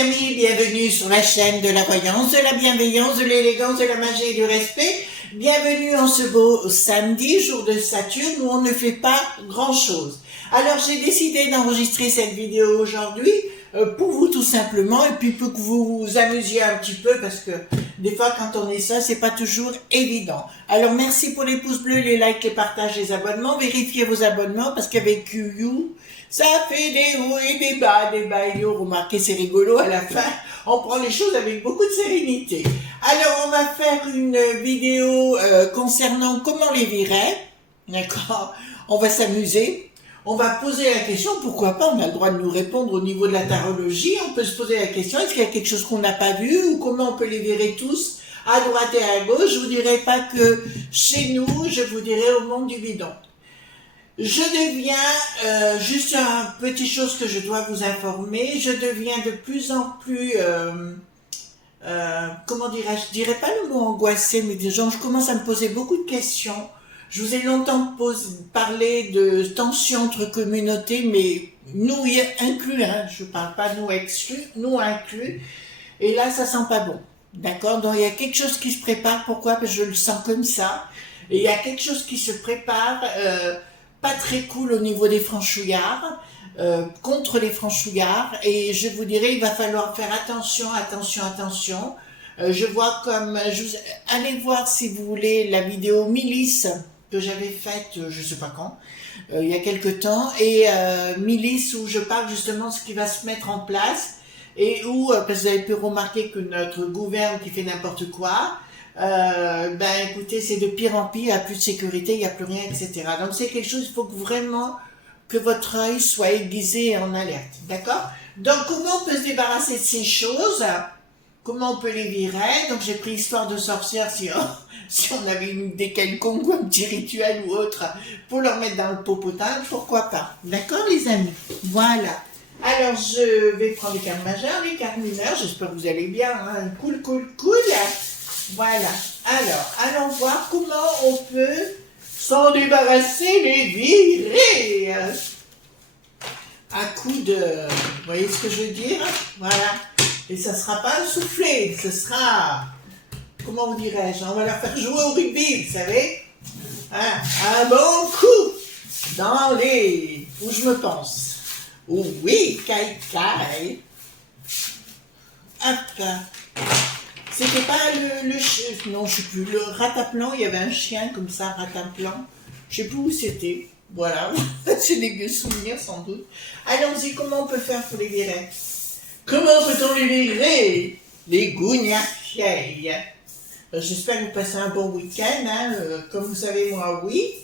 amis, bienvenue sur la chaîne de la voyance, de la bienveillance, de l'élégance, de la magie et du respect. Bienvenue en ce beau samedi, jour de Saturne, où on ne fait pas grand-chose. Alors j'ai décidé d'enregistrer cette vidéo aujourd'hui pour vous tout simplement, et puis pour que vous vous amusiez un petit peu, parce que des fois quand on est ça, c'est pas toujours évident. Alors merci pour les pouces bleus, les likes, les partages, les abonnements. Vérifiez vos abonnements, parce qu'avec You, ça fait des hauts et des bas, et remarquez, c'est rigolo à la fin, on prend les choses avec beaucoup de sérénité. Alors, on va faire une vidéo concernant comment les virer, d'accord? On va s'amuser, on va poser la question, pourquoi pas, on a le droit de nous répondre au niveau de la tarologie, on peut se poser la question, est-ce qu'il y a quelque chose qu'on n'a pas vu, ou comment on peut les virer tous, à droite et à gauche. Je vous dirai pas que chez nous, je vous dirai au monde du bidon. Je deviens, juste une petite chose que je dois vous informer, je deviens de plus en plus, comment dirais-je, je dirais pas le mot angoissé, mais disons, je commence à me poser beaucoup de questions. Je vous ai longtemps parlé de tension entre communautés, mais nous inclus, hein, je parle pas nous exclus, nous inclus, et là ça sent pas bon, d'accord? Donc il y a quelque chose qui se prépare, pourquoi? Parce que je le sens comme ça, et il y a quelque chose qui se prépare, pas très cool au niveau des franchouillards, contre les franchouillards, et je vous dirais, il va falloir faire attention, attention, attention. Je vois comme, allez voir si vous voulez la vidéo Milice que j'avais faite, je sais pas quand, il y a quelque temps, et Milice où je parle justement de ce qui va se mettre en place, et où, parce que vous avez pu remarquer que notre gouverne qui fait n'importe quoi, ben écoutez, c'est de pire en pire, il n'y a plus de sécurité, il n'y a plus rien, etc. Donc c'est quelque chose, il faut que vraiment que votre œil soit aiguisé et en alerte, d'accord? Donc comment on peut se débarrasser de ces choses? Comment on peut les virer? Donc j'ai pris Histoire de sorcière, si on avait une idée quelconque ou un petit rituel ou autre, pour leur mettre dans le popotin, pourquoi pas? D'accord les amis? Voilà. Alors je vais prendre les cartes majeures, les cartes mineures, j'espère que vous allez bien, hein? Cool, cool, cool. Voilà. Alors, allons voir comment on peut s'en débarrasser, les virer. À coup de... Vous voyez ce que je veux dire? Voilà. Et ça ne sera pas un soufflé, ce sera... Comment vous dirais-je? On va leur faire jouer au rugby, vous savez? Hein? Un bon coup dans les... Où je me pense. Oui, caille. Hop. C'était pas non, je sais plus, le rataplan, il y avait un chien comme ça, rataplan. Je sais plus où c'était. Voilà, c'est des vieux souvenirs sans doute. Allons-y, comment on peut faire pour les virer? Comment peut-on les virer? Les gougnafiailles. J'espère que vous passez un bon week-end, hein. Comme vous savez, moi, oui.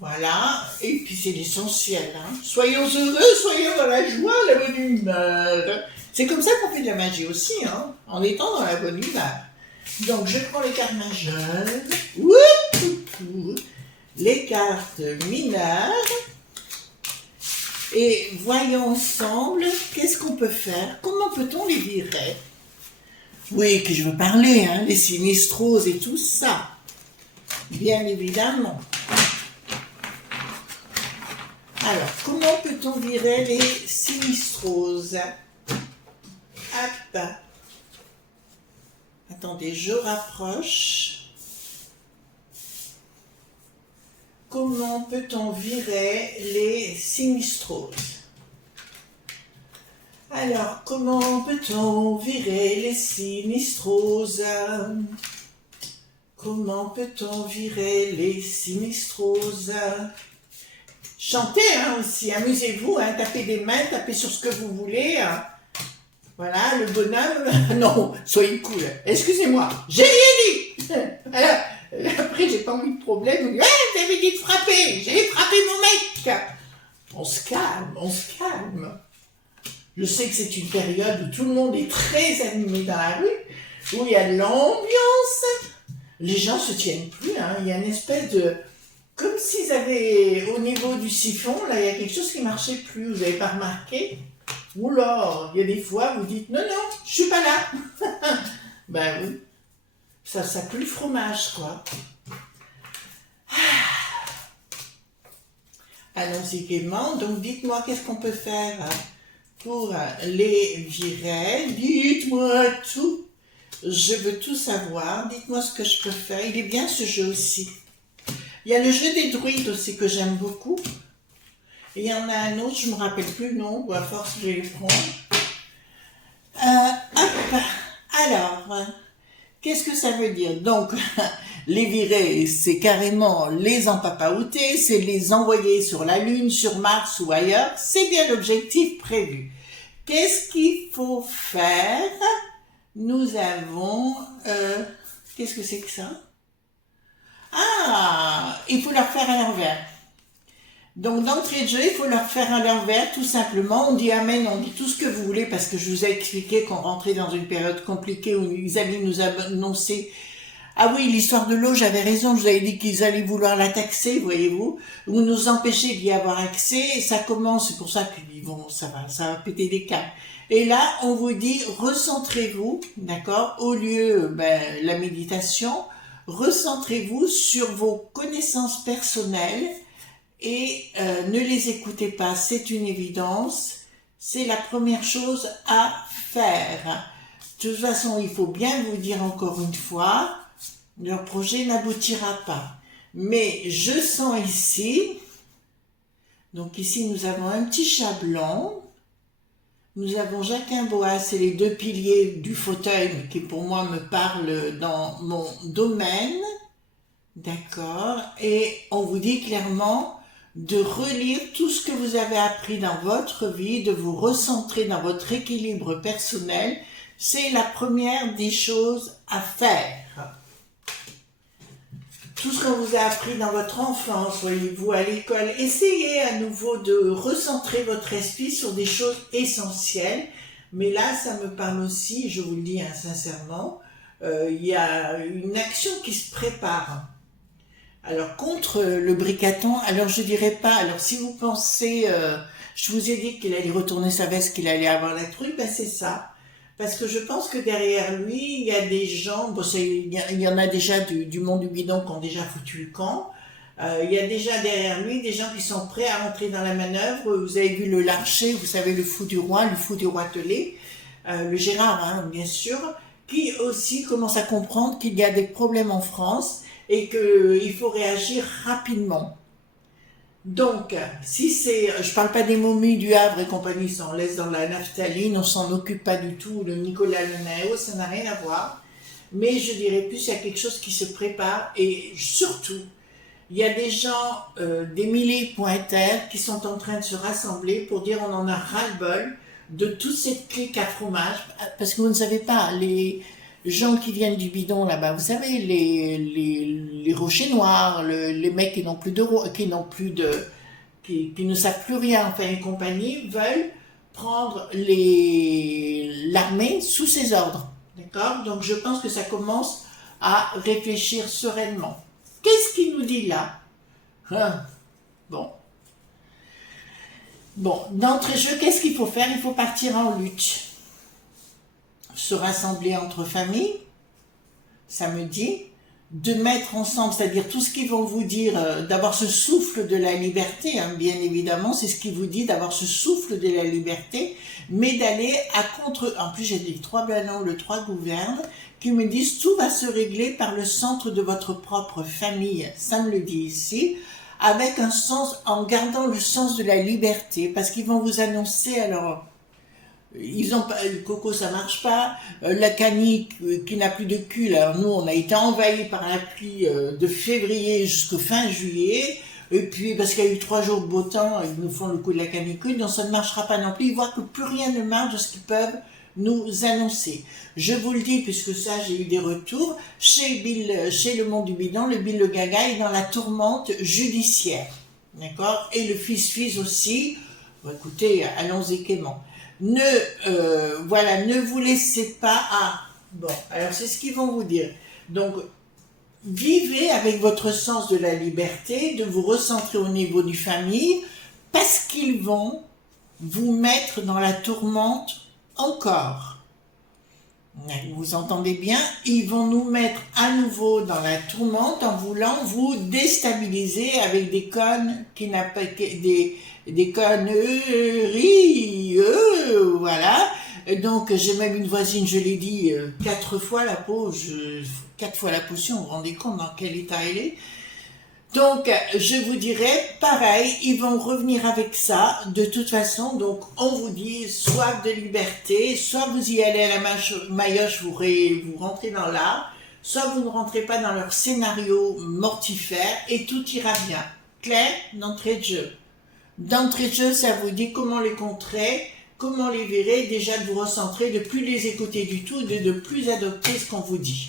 Voilà, et puis c'est l'essentiel, hein. Soyons heureux, soyons dans la joie, la bonne humeur. C'est comme ça qu'on fait de la magie aussi, hein, en étant dans la bonne humeur. Donc je prends les cartes majeures, les cartes mineures, et voyons ensemble qu'est-ce qu'on peut faire, comment peut-on les virer? Oui, que je veux parler, hein, les sinistroses et tout ça, bien évidemment. Alors, comment peut-on virer les sinistroses? Hop. Attendez, je rapproche. Comment peut-on virer les sinistroses? Alors, comment peut-on virer les sinistroses? Comment peut-on virer les sinistroses? Chantez, hein, aussi, amusez-vous, hein, tapez des mains, tapez sur ce que vous voulez. Hein. Voilà, le bonhomme, non, soyez cool, excusez-moi, j'ai rien dit. Alors, après, j'ai pas envie de problème, vous avez dit de frapper, j'ai frappé mon mec. On se calme. Je sais que c'est une période où tout le monde est très animé dans la rue, où il y a de l'ambiance, les gens se tiennent plus, hein, il y a une espèce de... Comme s'ils avaient, au niveau du siphon, là, il y a quelque chose qui marchait plus. Vous n'avez pas remarqué? Oula, il y a des fois, vous dites, non, je suis pas là. Ben oui, ça pue le fromage, quoi. Allons-y gaiement. Donc, dites-moi, qu'est-ce qu'on peut faire? pour les virets. Dites-moi tout. Je veux tout savoir. Dites-moi ce que je peux faire. Il est bien ce jeu aussi. Il y a le jeu des druides aussi que j'aime beaucoup. Et il y en a un autre, je ne me rappelle plus le nom, ou à force je vais les prendre. Hop. Alors, qu'est-ce que ça veut dire? Donc, les virer, c'est carrément les empapaouter, c'est les envoyer sur la Lune, sur Mars ou ailleurs. C'est bien l'objectif prévu. Qu'est-ce qu'il faut faire? Nous avons... qu'est-ce que c'est que ça? Ah, il faut leur faire à l'envers. Donc, d'entrée de jeu, il faut leur faire à l'envers, tout simplement. On dit amen, on dit tout ce que vous voulez, parce que je vous ai expliqué qu'on rentrait dans une période compliquée où ils allaient nous annoncer... Ah oui, l'histoire de l'eau, j'avais raison, je vous avais dit qu'ils allaient vouloir la taxer, voyez-vous, ou nous empêcher d'y avoir accès, et ça commence, c'est pour ça qu'ils vont, ça va péter des câbles. Et là, on vous dit, recentrez-vous, d'accord, au lieu, la méditation, recentrez-vous sur vos connaissances personnelles, et ne les écoutez pas, c'est une évidence, c'est la première chose à faire. De toute façon, il faut bien vous dire encore une fois, leur projet n'aboutira pas. Mais je sens ici, donc ici nous avons un petit chat blanc, nous avons Jacques Imboas, c'est les deux piliers du fauteuil qui pour moi me parlent dans mon domaine, d'accord, et on vous dit clairement de relire tout ce que vous avez appris dans votre vie, de vous recentrer dans votre équilibre personnel, c'est la première des choses à faire. Tout ce qu'on vous a appris dans votre enfance, voyez-vous, à l'école, essayez à nouveau de recentrer votre esprit sur des choses essentielles. Mais là, ça me parle aussi, je vous le dis sincèrement, il y a une action qui se prépare. Alors, contre le bricaton, alors je dirais pas, alors si vous pensez, je vous ai dit qu'il allait retourner sa veste, qu'il allait avoir la truie, c'est ça. Parce que je pense que derrière lui, il y a des gens, il y en a déjà du monde du bidon qui ont déjà foutu le camp. Il y a déjà derrière lui des gens qui sont prêts à rentrer dans la manœuvre. Vous avez vu le Larcher, vous savez, le fou du roi Telé, le Gérard, bien sûr, qui aussi commence à comprendre qu'il y a des problèmes en France et qu'il faut réagir rapidement. Donc, si c'est, je parle pas des momies du Havre et compagnie, ça on laisse dans la naphtaline, on s'en occupe pas du tout, le Nicolas Lenaeo, ça n'a rien à voir. Mais je dirais plus, il y a quelque chose qui se prépare et surtout, il y a des gens, des milliers pointaires qui sont en train de se rassembler pour dire on en a ras-le-bol de toute cette clique à fromage, parce que vous ne savez pas, les gens qui viennent du bidon là-bas, vous savez, les rochers noirs, les mecs qui n'ont plus qui ne savent plus rien, enfin et compagnie, veulent prendre l'armée sous ses ordres, d'accord? Donc je pense que ça commence à réfléchir sereinement. Qu'est-ce qu'il nous dit là? Bon, d'entrée de jeu, qu'est-ce qu'il faut faire? Il faut partir en lutte. Se rassembler entre familles, ça me dit, de mettre ensemble, c'est-à-dire tout ce qu'ils vont vous dire, d'avoir ce souffle de la liberté, bien évidemment, c'est ce qu'ils vous dit, d'avoir ce souffle de la liberté, mais d'aller à contre... En plus, j'ai dit 3 ballons, le 3 gouverne, qui me disent tout va se régler par le centre de votre propre famille, ça me le dit ici, avec un sens, en gardant le sens de la liberté, parce qu'ils vont vous annoncer, alors... Ils ont pas, le coco ça marche pas, la canique qui n'a plus de cul, alors nous on a été envahis par la pluie de février jusqu'au fin juillet, et puis parce qu'il y a eu 3 jours de beau temps, ils nous font le coup de la canicule, donc ça ne marchera pas non plus, ils voient que plus rien ne marche de ce qu'ils peuvent nous annoncer. Je vous le dis, puisque ça j'ai eu des retours, chez le monde du bidon, le Bill le Gaga est dans la tourmente judiciaire, d'accord, et le fils aussi, bon, écoutez, allons-y gaiement. Ne vous laissez pas bon, alors c'est ce qu'ils vont vous dire. Donc, vivez avec votre sens de la liberté, de vous recentrer au niveau du famille, parce qu'ils vont vous mettre dans la tourmente encore. Vous entendez bien? Ils vont nous mettre à nouveau dans la tourmente en voulant vous déstabiliser avec des connes qui n'a pas des conneries, voilà. Donc j'ai même une voisine, je l'ai dit, 4 fois la peau, 4 fois la potion, vous vous rendez compte dans quel état elle est? Donc, je vous dirais, pareil, ils vont revenir avec ça, de toute façon. Donc, on vous dit, soif de liberté, soit vous y allez à la Mayoche, vous rentrez dans l'art, soit vous ne rentrez pas dans leur scénario mortifère, et tout ira bien. Clair? D'entrée de jeu. D'entrée de jeu, ça vous dit comment les contrer, comment les virer, déjà de vous recentrer, de plus les écouter du tout, de plus adopter ce qu'on vous dit.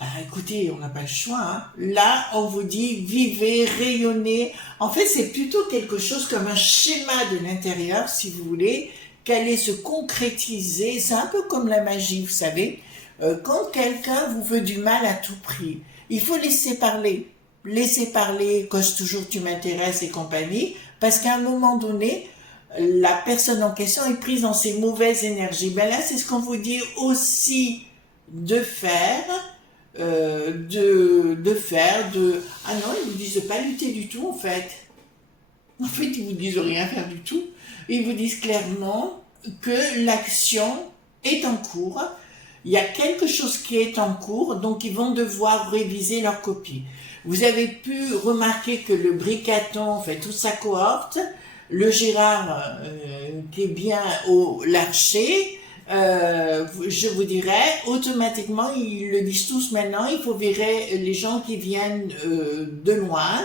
Bah, écoutez, on n'a pas le choix. Hein. Là, on vous dit vivez, rayonnez. En fait, c'est plutôt quelque chose comme un schéma de l'intérieur, si vous voulez, qu'allait se concrétiser. C'est un peu comme la magie, vous savez. Quand quelqu'un vous veut du mal à tout prix, il faut laisser parler. Laisser parler, coche toujours tu m'intéresses et compagnie, parce qu'à un moment donné, la personne en question est prise dans ses mauvaises énergies. Ben là, c'est ce qu'on vous dit aussi de faire. Ah non, ils vous disent de pas lutter du tout en fait ils vous disent de rien faire du tout, ils vous disent clairement que l'action est en cours, il y a quelque chose qui est en cours, donc ils vont devoir réviser leur copie. Vous avez pu remarquer que le Bricaton fait toute sa cohorte, le Gérard qui est bien au Larcher, je vous dirais, automatiquement, ils le disent tous maintenant, il faut virer les gens qui viennent de loin.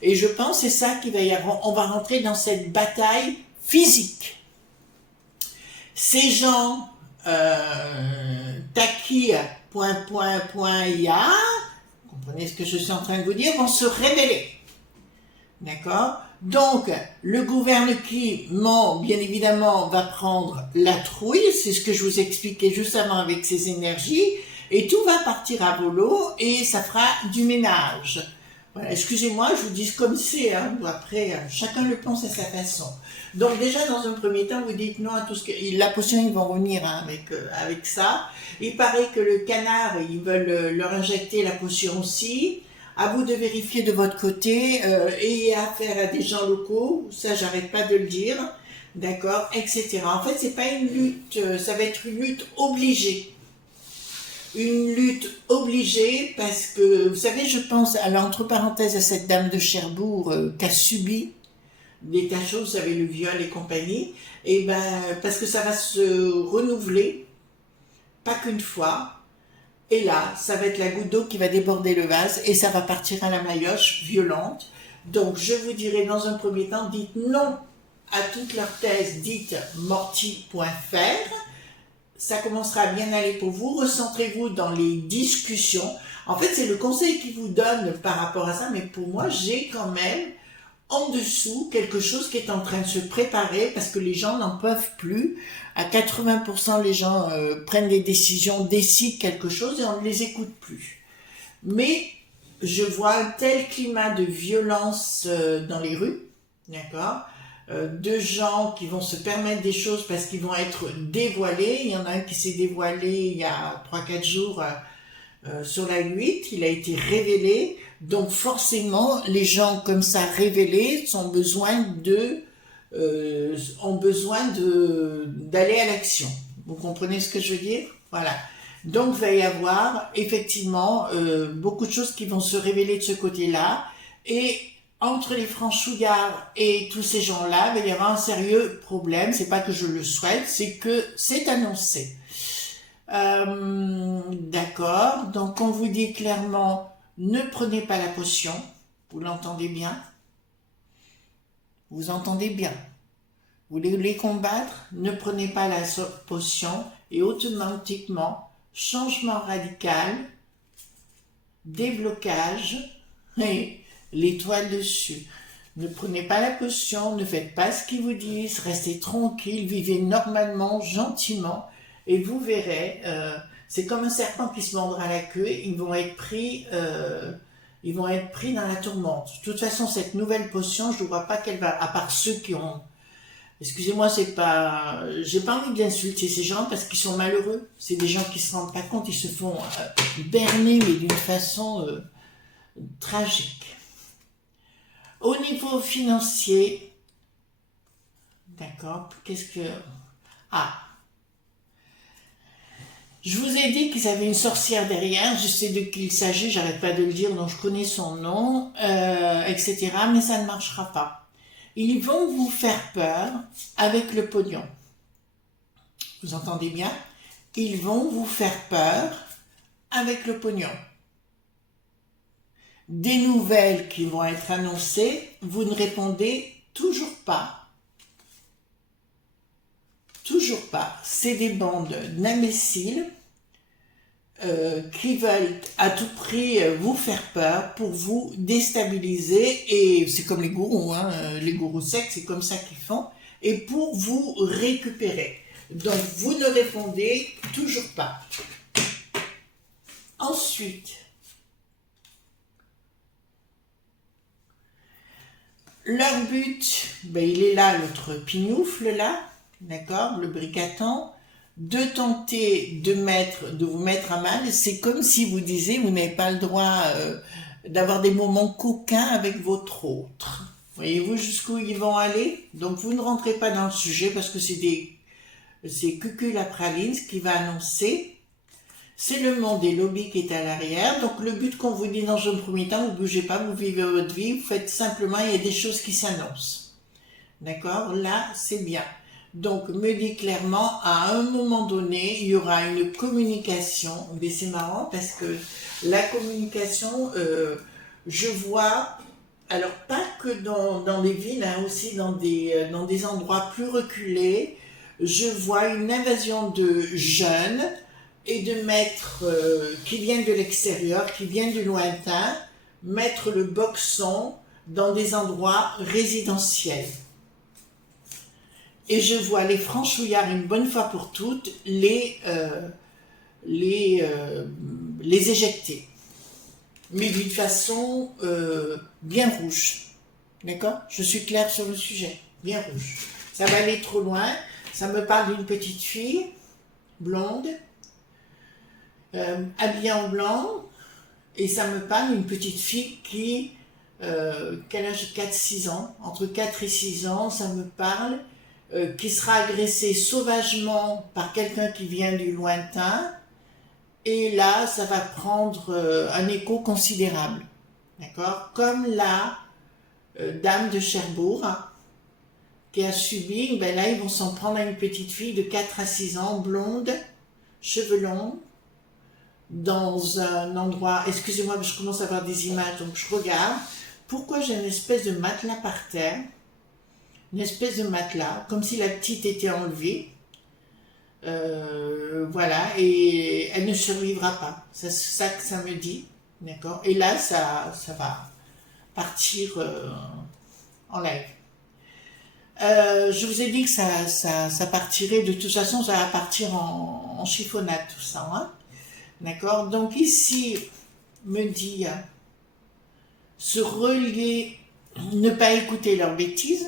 Et je pense que c'est ça qu'il va y avoir. On va rentrer dans cette bataille physique. Ces gens, Taki, .ia, comprenez ce que je suis en train de vous dire, vont se révéler. D'accord? Donc, le gouvernement, bien évidemment, va prendre la trouille, c'est ce que je vous expliquais juste avant avec ses énergies, et tout va partir à volo, et ça fera du ménage. Voilà, excusez-moi, je vous dis comme c'est, hein, après, chacun le pense à sa façon. Donc déjà, dans un premier temps, vous dites non à tout ce que... La potion, ils vont revenir hein, avec ça. Il paraît que le canard, ils veulent leur injecter la potion aussi. À vous de vérifier de votre côté, ayez affaire à des gens locaux, ça j'arrête pas de le dire, d'accord, etc. En fait, c'est pas une lutte, ça va être une lutte obligée. Une lutte obligée parce que, vous savez, je pense, entre parenthèses, à cette dame de Cherbourg qui a subi des tas de choses, vous savez, le viol et compagnie, et ben, parce que ça va se renouveler, pas qu'une fois. Et là, ça va être la goutte d'eau qui va déborder le vase et ça va partir à la maillotche violente. Donc, je vous dirais dans un premier temps, dites non à toutes leurs thèses, dites morty.fr. Ça commencera à bien aller pour vous. Recentrez-vous dans les discussions. En fait, c'est le conseil qu'ils vous donnent par rapport à ça, mais pour moi, j'ai quand même en dessous quelque chose qui est en train de se préparer parce que les gens n'en peuvent plus. À 80%, les gens prennent des décisions, décident quelque chose et on ne les écoute plus. Mais je vois un tel climat de violence dans les rues, d'accord, de gens qui vont se permettre des choses parce qu'ils vont être dévoilés. Il y en a un qui s'est dévoilé il y a 3-4 jours sur la 8, il a été révélé. Donc forcément, les gens comme ça révélés ont besoin d'aller à l'action. Vous comprenez ce que je veux dire? Voilà. Donc il va y avoir effectivement beaucoup de choses qui vont se révéler de ce côté-là. Et entre les franchouillards et tous ces gens-là, il va y avoir un sérieux problème. C'est pas que je le souhaite, c'est que c'est annoncé. D'accord. Donc on vous dit clairement, ne prenez pas la potion. Vous l'entendez bien? Vous entendez bien? Vous voulez les combattre? Ne prenez pas la potion et automatiquement, changement radical, déblocage et l'étoile dessus. Ne prenez pas la potion, ne faites pas ce qu'ils vous disent, restez tranquille, vivez normalement, gentiment et vous verrez, c'est comme un serpent qui se mordra la queue, ils vont être pris dans la tourmente. De toute façon, cette nouvelle potion, je ne vois pas qu'elle va, à part ceux qui ont Excusez-moi, c'est pas, j'ai pas envie d'insulter ces gens parce qu'ils sont malheureux. C'est des gens qui se rendent pas compte, ils se font berner, mais d'une façon tragique. Au niveau financier, d'accord, qu'est-ce que... Ah, je vous ai dit qu'ils avaient une sorcière derrière, je sais de qui il s'agit, j'arrête pas de le dire, donc je connais son nom, etc. Mais ça ne marchera pas. Ils vont vous faire peur avec le pognon. Vous entendez bien? Ils vont vous faire peur avec le pognon. Des nouvelles qui vont être annoncées, vous ne répondez toujours pas. Toujours pas. C'est des bandes d'imbéciles qui veulent à tout prix vous faire peur pour vous déstabiliser. Et c'est comme les gourous, hein, les gourous secs, c'est comme ça qu'ils font. Et pour vous récupérer. Donc, vous ne répondez toujours pas. Ensuite, leur but, ben, il est là, l'autre pignoufle là, d'accord, le bricaton, de tenter de vous mettre à mal. C'est comme si vous disiez, vous n'avez pas le droit d'avoir des moments coquins avec votre autre. Voyez-vous jusqu'où ils vont aller? Donc vous ne rentrez pas dans le sujet parce que c'est Cucu la praline qui va annoncer. C'est le monde des lobbies qui est à l'arrière. Donc le but qu'on vous dit dans un premier temps, vous ne bougez pas, vous vivez votre vie, vous faites simplement, il y a des choses qui s'annoncent. D'accord? Là, c'est bien. Donc, me dit clairement, à un moment donné, il y aura une communication. Mais c'est marrant parce que la communication, je vois, alors pas que dans les villes, hein, aussi dans des endroits plus reculés, je vois une invasion de jeunes et de maîtres qui viennent de l'extérieur, qui viennent du lointain, mettre le boxon dans des endroits résidentiels. Et je vois les franchouillards une bonne fois pour toutes les éjecter. Mais d'une façon bien rouge. D'accord? Je suis claire sur le sujet. Bien rouge. Ça va aller trop loin. Ça me parle d'une petite fille, blonde, habillée en blanc. Et ça me parle d'une petite fille qui, quel âge? 4-6 ans. Entre 4 et 6 ans, ça me parle. Qui sera agressé sauvagement par quelqu'un qui vient du lointain, et là, ça va prendre un écho considérable. D'accord? Comme la dame de Cherbourg, hein, qui a subi, ben là, ils vont s'en prendre à une petite fille de 4 à 6 ans, blonde, cheveux longs, dans un endroit, excusez-moi, mais je commence à avoir des images, donc je regarde. Pourquoi j'ai une espèce de matelas par terre? Une espèce de matelas, comme si la petite était enlevée. Voilà, et elle ne survivra pas. C'est ça que ça me dit, d'accord? Et là, ça va partir en live. Je vous ai dit que ça partirait, de toute façon, ça va partir en chiffonnade, tout ça, hein? D'accord? Donc ici, me dit se relier, ne pas écouter leurs bêtises,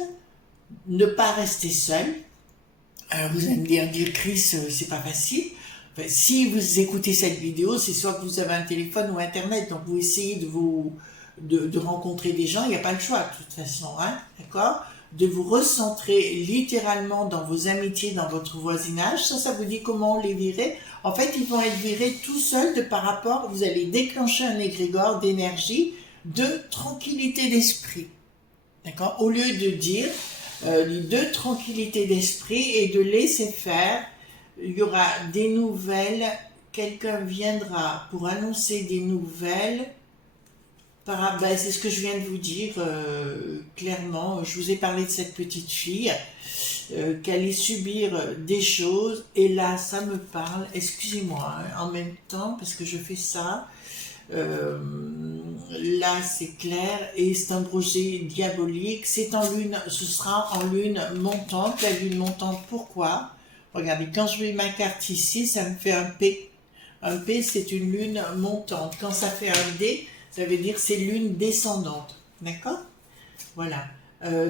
ne pas rester seul. Alors vous allez me dire Chris, c'est pas facile. Enfin, si vous écoutez cette vidéo, c'est soit que vous avez un téléphone ou internet, donc vous essayez de rencontrer des gens, il n'y a pas le choix de toute façon, hein, d'accord? De vous recentrer littéralement dans vos amitiés, dans votre voisinage. Ça vous dit comment les virer? En fait, ils vont être virés tout seuls par rapport, vous allez déclencher un égrégore d'énergie, de tranquillité d'esprit. D'accord? Au lieu de dire de tranquillité d'esprit et de laisser faire, il y aura des nouvelles, quelqu'un viendra pour annoncer des nouvelles. Ben, c'est ce que je viens de vous dire clairement. Je vous ai parlé de cette petite fille qui allait subir des choses, et là ça me parle, excusez-moi, hein, en même temps parce que je fais ça. Là c'est clair, et c'est un projet diabolique, c'est en lune, ce sera en lune montante. La lune montante, pourquoi? Regardez, quand je mets ma carte ici, ça me fait un P. Un P, c'est une lune montante. Quand ça fait un D, ça veut dire que c'est lune descendante. D'accord? Voilà.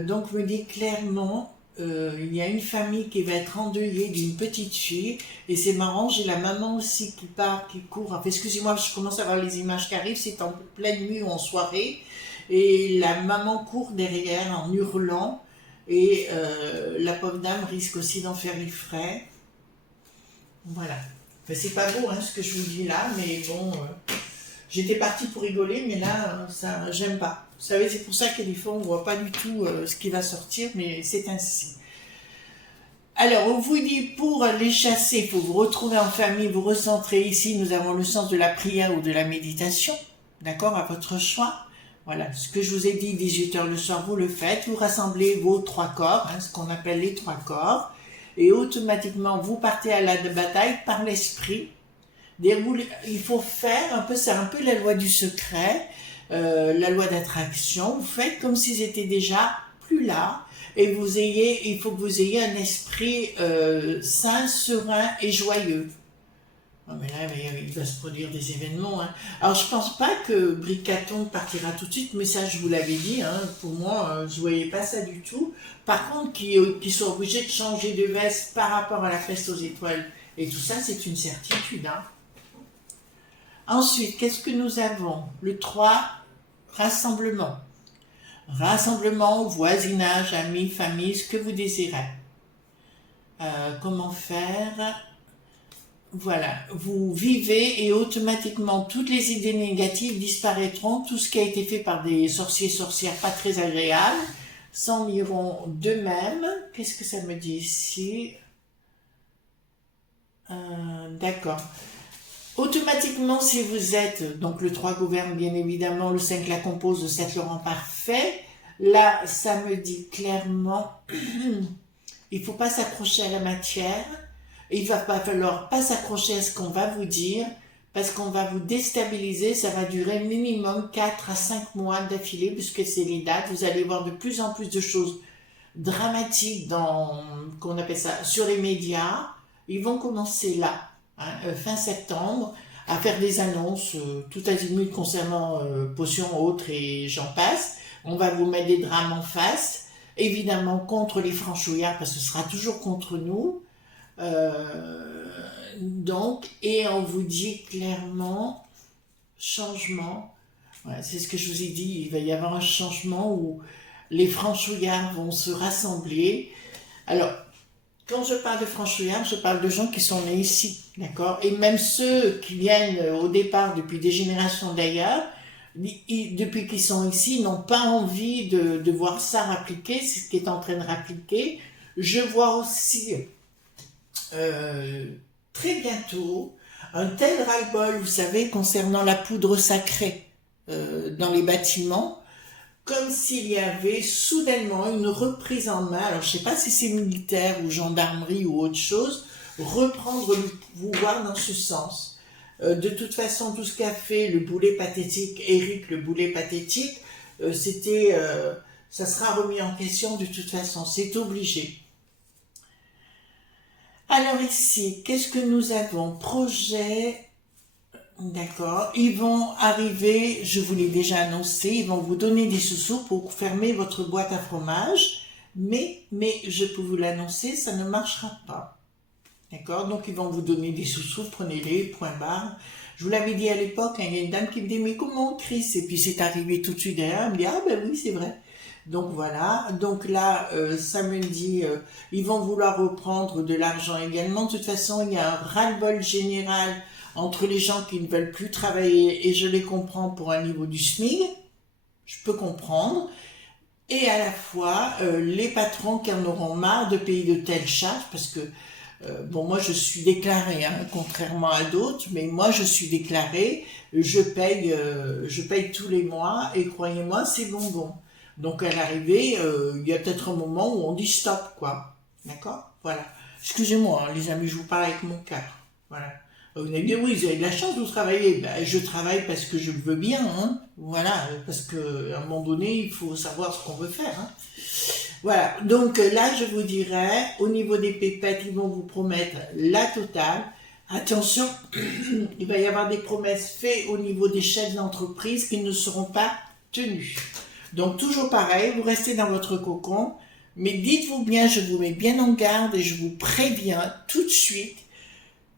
Donc me dit clairement il y a une famille qui va être endeuillée d'une petite fille, et c'est marrant, j'ai la maman aussi qui part, qui court. Enfin, excusez-moi, je commence à voir les images qui arrivent, c'est en pleine nuit ou en soirée, et la maman court derrière en hurlant, et la pauvre dame risque aussi d'en faire les frais. Voilà. Enfin, c'est pas beau hein, ce que je vous dis là, mais bon, j'étais partie pour rigoler, mais là, ça, j'aime pas. Vous savez, c'est pour ça que des fois, on voit pas du tout ce qui va sortir, mais c'est ainsi. Alors, on vous dit, pour les chasser, pour vous retrouver en famille, vous recentrer ici, nous avons le sens de la prière ou de la méditation, d'accord, à votre choix. Voilà, ce que je vous ai dit, 18 heures le soir, vous le faites, vous rassemblez vos 3 corps, hein, ce qu'on appelle les 3 corps, et automatiquement, vous partez à la bataille par l'esprit. Il faut faire un peu, c'est un peu la loi du secret, la loi d'attraction. Vous faites comme s'ils étaient déjà plus là, et il faut que vous ayez un esprit sain, serein et joyeux. Oh, mais là, il va se produire des événements. Hein. Alors, je pense pas que Bricaton partira tout de suite, mais ça, je vous l'avais dit. Hein, pour moi, je voyais pas ça du tout. Par contre, qu'ils soient obligés de changer de veste par rapport à la feste aux étoiles et tout ça, c'est une certitude. Hein. Ensuite, qu'est-ce que nous avons? Le 3, rassemblement. Rassemblement, voisinage, amis, famille, ce que vous désirez. Comment faire? Voilà, vous vivez et automatiquement toutes les idées négatives disparaîtront. Tout ce qui a été fait par des sorciers, sorcières pas très agréables s'en iront d'eux-mêmes. Qu'est-ce que ça me dit ici? D'accord. Automatiquement, si vous êtes, donc le 3 gouverne bien évidemment, le 5 la compose, le 7 le rend parfait. Là, ça me dit clairement, il ne faut pas s'accrocher à la matière. Il va pas falloir pas s'accrocher à ce qu'on va vous dire, parce qu'on va vous déstabiliser. Ça va durer minimum 4 à 5 mois d'affilée, puisque c'est les dates. Vous allez voir de plus en plus de choses dramatiques qu'on appelle ça, sur les médias. Ils vont commencer là, hein, fin septembre, à faire des annonces tout azimut concernant potions autres et j'en passe. On va vous mettre des drames en face, évidemment contre les franchouillards, parce que ce sera toujours contre nous. Donc, et on vous dit clairement changement. Voilà, c'est ce que je vous ai dit, il va y avoir un changement où les franchouillards vont se rassembler. Alors, quand je parle de franchouillards, je parle de gens qui sont nés ici, d'accord? Et même ceux qui viennent au départ depuis des générations d'ailleurs, depuis qu'ils sont ici, n'ont pas envie de voir ça rappliquer, c'est ce qui est en train de rappliquer. Je vois aussi très bientôt un tel ras-le-bol, vous savez, concernant la poudre sacrée dans les bâtiments, comme s'il y avait soudainement une reprise en main, alors je ne sais pas si c'est militaire ou gendarmerie ou autre chose, reprendre le pouvoir dans ce sens. De toute façon, tout ce qu'a fait le boulet pathétique, Éric le boulet pathétique, ça sera remis en question de toute façon, c'est obligé. Alors ici, qu'est-ce que nous avons? Projet, d'accord, ils vont arriver, je vous l'ai déjà annoncé, ils vont vous donner des sous-sous pour fermer votre boîte à fromage, mais je peux vous l'annoncer, ça ne marchera pas. D'accord? Donc ils vont vous donner des sous-sous, prenez-les, point barre. Je vous l'avais dit à l'époque, hein, il y a une dame qui me dit, mais comment Chris? Et puis c'est arrivé tout de suite derrière, elle me dit, ah ben oui, c'est vrai. Donc voilà, donc là, samedi, ils vont vouloir reprendre de l'argent également. De toute façon, il y a un ras-le-bol général entre les gens qui ne veulent plus travailler, et je les comprends pour un niveau du SMIC, je peux comprendre, et à la fois les patrons qui en auront marre de payer de telles charges, parce que, bon, moi je suis déclarée, hein, contrairement à d'autres, mais moi je suis déclarée, je paye tous les mois, et croyez-moi, c'est bonbon. Donc à l'arrivée, il y a peut-être un moment où on dit stop, quoi. D'accord? Voilà. Excusez-moi, hein, les amis, je vous parle avec mon cœur. Voilà. Vous allez me dire, oui, vous avez de la chance, vous travaillez. Ben, je travaille parce que je le veux bien, hein. Voilà, parce qu'à un moment donné, il faut savoir ce qu'on veut faire, hein. Voilà, donc là, je vous dirais, au niveau des pépettes, ils vont vous promettre la totale. Attention, il va y avoir des promesses faites au niveau des chefs d'entreprise qui ne seront pas tenues. Donc toujours pareil, vous restez dans votre cocon, Mais dites-vous bien, je vous mets bien en garde et je vous préviens tout de suite,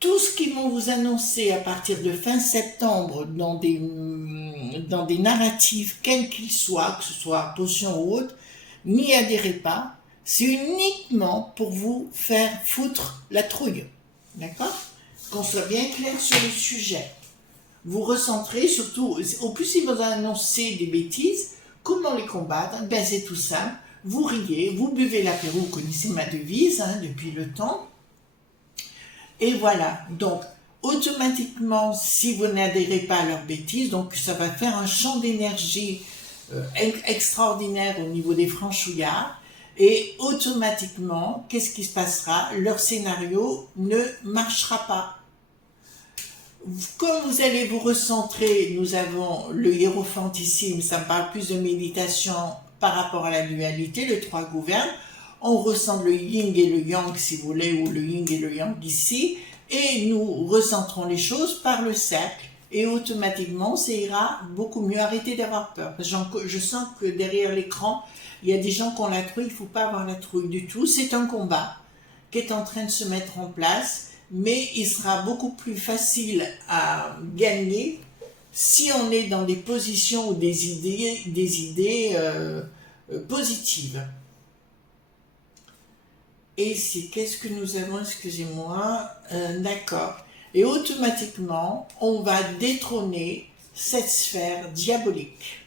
tout ce qu'ils vont vous annoncer à partir de fin septembre dans des narratifs, quels qu'ils soient, que ce soit potion ou autre, n'y adhérez pas. C'est uniquement pour vous faire foutre la trouille. D'accord? Qu'on soit bien clair sur le sujet. Vous recentrez, surtout, au plus ils vont annoncer des bêtises, comment les combattre? Ben c'est tout simple. Vous riez, vous buvez l'apéro, vous connaissez ma devise depuis le temps. Et voilà, donc automatiquement, si vous n'adhérez pas à leurs bêtises, donc ça va faire un champ d'énergie extraordinaire au niveau des franchouillards, et automatiquement, qu'est-ce qui se passera? Leur scénario ne marchera pas. Comme vous allez vous recentrer, nous avons le hiérophantissime, ça me parle plus de méditation par rapport à la dualité, le 3 gouverne. On ressent le yin et le yang, si vous voulez, ou le yin et le yang ici, et nous recentrons les choses par le cercle, et automatiquement, ça ira beaucoup mieux. Arrêtez d'avoir peur, parce que je sens que derrière l'écran, il y a des gens qui ont la trouille, il ne faut pas avoir la trouille du tout. C'est un combat qui est en train de se mettre en place, mais il sera beaucoup plus facile à gagner si on est dans des positions ou des idées positives. Et ici, qu'est-ce que nous avons? Excusez-moi. D'accord. Et automatiquement, on va détrôner cette sphère diabolique.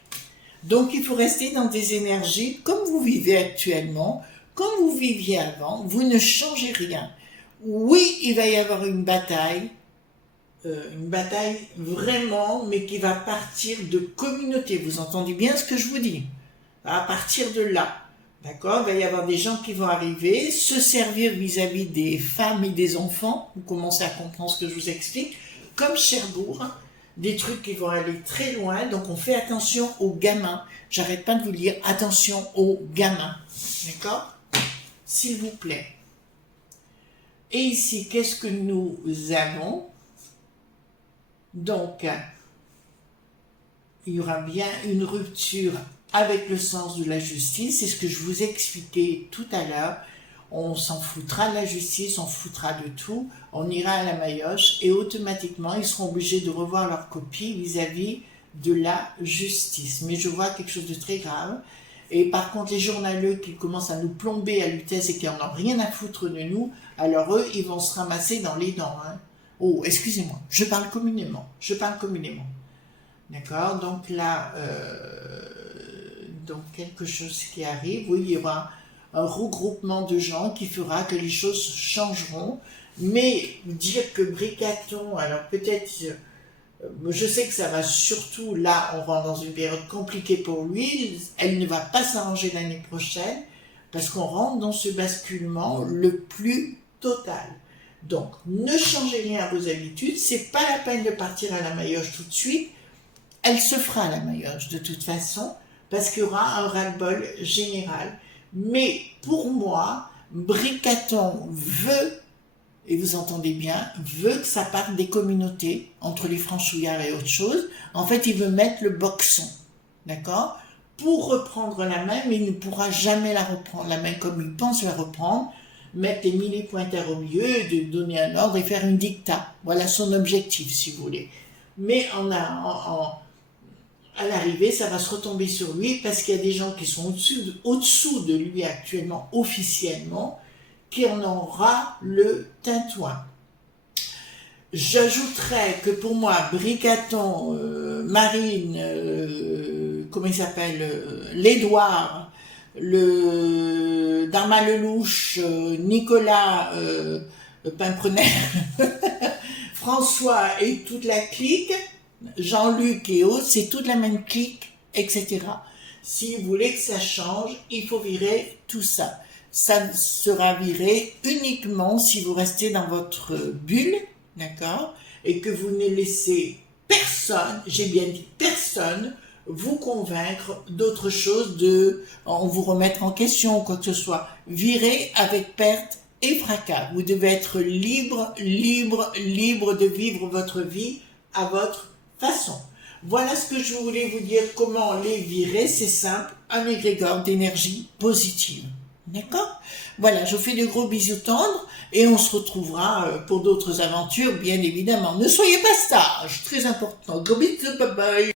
Donc, il faut rester dans des énergies comme vous vivez actuellement, comme vous viviez avant. Vous ne changez rien. Oui, il va y avoir une bataille vraiment, mais qui va partir de communauté. Vous entendez bien ce que je vous dis? À partir de là. D'accord? Il va y avoir des gens qui vont arriver, se servir vis-à-vis des femmes et des enfants. Vous commencez à comprendre ce que je vous explique. Comme Cherbourg, des trucs qui vont aller très loin. Donc on fait attention aux gamins. J'arrête pas de vous dire attention aux gamins. D'accord? S'il vous plaît. Et ici, qu'est-ce que nous avons? Donc, il y aura bien une rupture avec le sens de la justice, c'est ce que je vous expliquais tout à l'heure. On s'en foutra de la justice, on foutra de tout, on ira à la maillotche et automatiquement ils seront obligés de revoir leur copie vis-à-vis de la justice. Mais je vois quelque chose de très grave. Et par contre, les journaleux qui commencent à nous plomber à l'utesse et qui en ont rien à foutre de nous, alors eux, ils vont se ramasser dans les dents. Oh, excusez-moi, je parle communément. D'accord? Donc là, donc quelque chose qui arrive, oui, il y aura un regroupement de gens qui fera que les choses changeront, mais dire que Bricaton, alors peut-être, je sais que ça va surtout, là, on rentre dans une période compliquée pour lui, elle ne va pas s'arranger l'année prochaine, parce qu'on rentre dans ce basculement le plus total. Donc, ne changez rien à vos habitudes, c'est pas la peine de partir à la maillotche tout de suite, elle se fera à la maillotche de toute façon, parce qu'il y aura un ras-le-bol général. Mais pour moi, Bricaton veut, et vous entendez bien, veut que ça parte des communautés, entre les franchouillards et autre chose. En fait, il veut mettre le boxon, d'accord? Pour reprendre la main, mais il ne pourra jamais la reprendre, la main comme il pense la reprendre, mettre les mille pointeurs au milieu, de donner un ordre et faire une dictat. Voilà son objectif, si vous voulez. Mais à l'arrivée, ça va se retomber sur lui parce qu'il y a des gens qui sont au-dessous de lui actuellement, officiellement, qui en ont ras le tintouin. J'ajouterais que pour moi, Bricaton, Marine, comment il s'appelle, l'Édouard, le Darma Lelouch, Nicolas Pimprenel, François et toute la clique, Jean-Luc et autres, c'est toute la même clique, etc. Si vous voulez que ça change, il faut virer tout ça. Ça sera viré uniquement si vous restez dans votre bulle, d'accord, et que vous ne laissez personne, j'ai bien dit personne, vous convaincre d'autre chose, en vous remettre en question, quoi que ce soit. Virez avec perte et fracas. Vous devez être libre de vivre votre vie à votre façon. Voilà ce que je voulais vous dire, comment les virer, c'est simple, un égrégore d'énergie positive. D'accord? Voilà, je vous fais de gros bisous tendres et on se retrouvera pour d'autres aventures, bien évidemment. Ne soyez pas sages, très important. Gros bisous, bye bye.